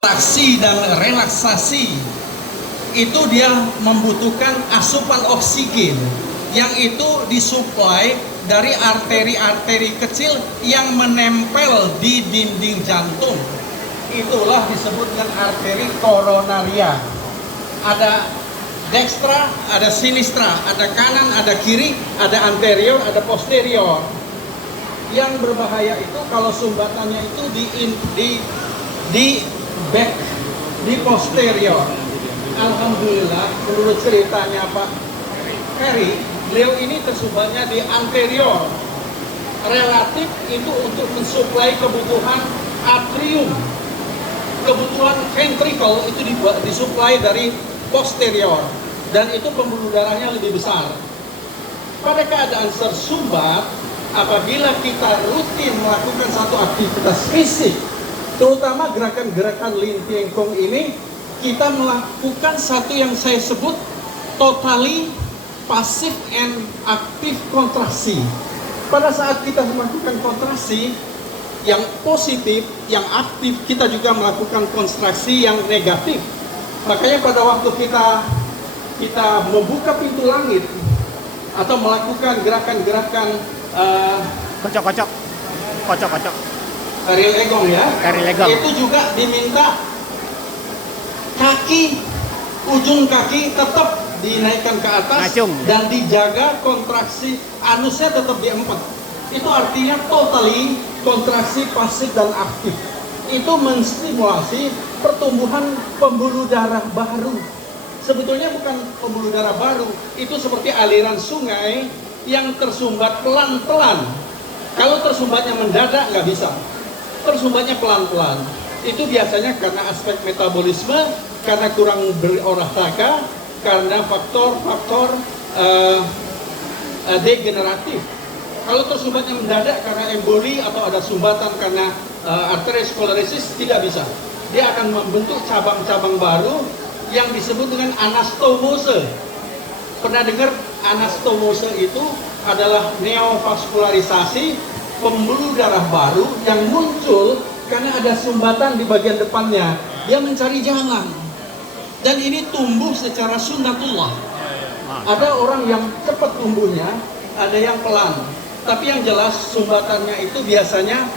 Kontraksi dan relaksasi itu dia membutuhkan asupan oksigen yang itu disuplai dari arteri-arteri kecil yang menempel di dinding jantung. Itulah disebut dengan arteri koronaria. Ada dekstra, ada sinistra, ada kanan, ada kiri, ada anterior, ada posterior. Yang berbahaya itu kalau sumbatannya itu di back, di posterior. Alhamdulillah menurut ceritanya Pak Ferry, beliau ini tersumbatnya di anterior. Relatif itu untuk mensuplai kebutuhan atrium, kebutuhan ventricle itu disuplai dari posterior, dan itu pembuluh darahnya lebih besar. Pada keadaan tersumbat, apabila kita rutin melakukan satu aktivitas fisik, terutama gerakan-gerakan Lin Tieng Kong ini, kita melakukan satu yang saya sebut totally passive and active kontraksi. Pada saat kita melakukan kontraksi yang positif, yang aktif, kita juga melakukan kontraksi yang negatif. Makanya pada waktu kita membuka pintu langit atau melakukan gerakan-gerakan kocok. Kari legong ya, itu juga diminta ujung kaki tetap dinaikkan ke atas dan dijaga kontraksi anusnya tetap di 4. Itu artinya totally kontraksi pasif dan aktif. Itu menstimulasi pertumbuhan pembuluh darah baru. Sebetulnya bukan pembuluh darah baru, itu seperti aliran sungai yang tersumbat pelan-pelan. Kalau tersumbatnya mendadak nggak bisa. Tersumbatnya pelan-pelan. Itu biasanya karena aspek metabolisme, karena kurang berolahraga, karena faktor-faktor degeneratif. Kalau tersumbatnya mendadak karena emboli atau ada sumbatan karena arteriosklerosis, tidak bisa. Dia akan membentuk cabang-cabang baru yang disebut dengan anastomose. Pernah dengar anastomose itu adalah neovaskularisasi pembuluh darah baru yang muncul karena ada sumbatan di bagian depannya. Dia mencari jalan. Dan ini tumbuh secara sunnatullah. Ada orang yang cepat tumbuhnya, ada yang pelan. Tapi yang jelas sumbatannya itu biasanya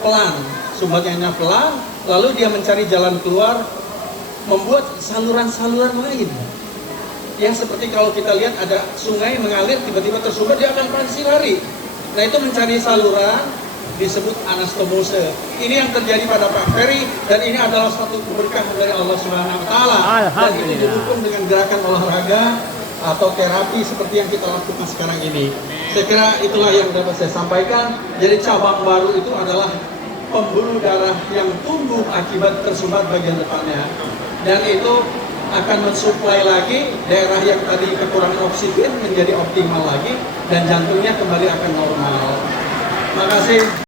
pelan. Sumbatannya pelan, lalu dia mencari jalan keluar, membuat saluran-saluran lain. Yang seperti kalau kita lihat ada sungai mengalir, tiba-tiba tersumbat, dia akan pasti lari. Nah itu mencari saluran, disebut anastomose. Ini yang terjadi pada Pak Ferry, dan ini adalah suatu keberkahan dari Allah Subhanahu Wa Taala. Dan ini didukung dengan gerakan olahraga atau terapi seperti yang kita lakukan sekarang ini. Saya kira itulah yang dapat saya sampaikan. Jadi cabang baru itu adalah pembuluh darah yang tumbuh akibat tersumbat bagian depannya, dan itu akan mensuplai lagi daerah yang tadi kekurangan oksigen menjadi optimal lagi, dan jantungnya kembali akan normal. Terima kasih.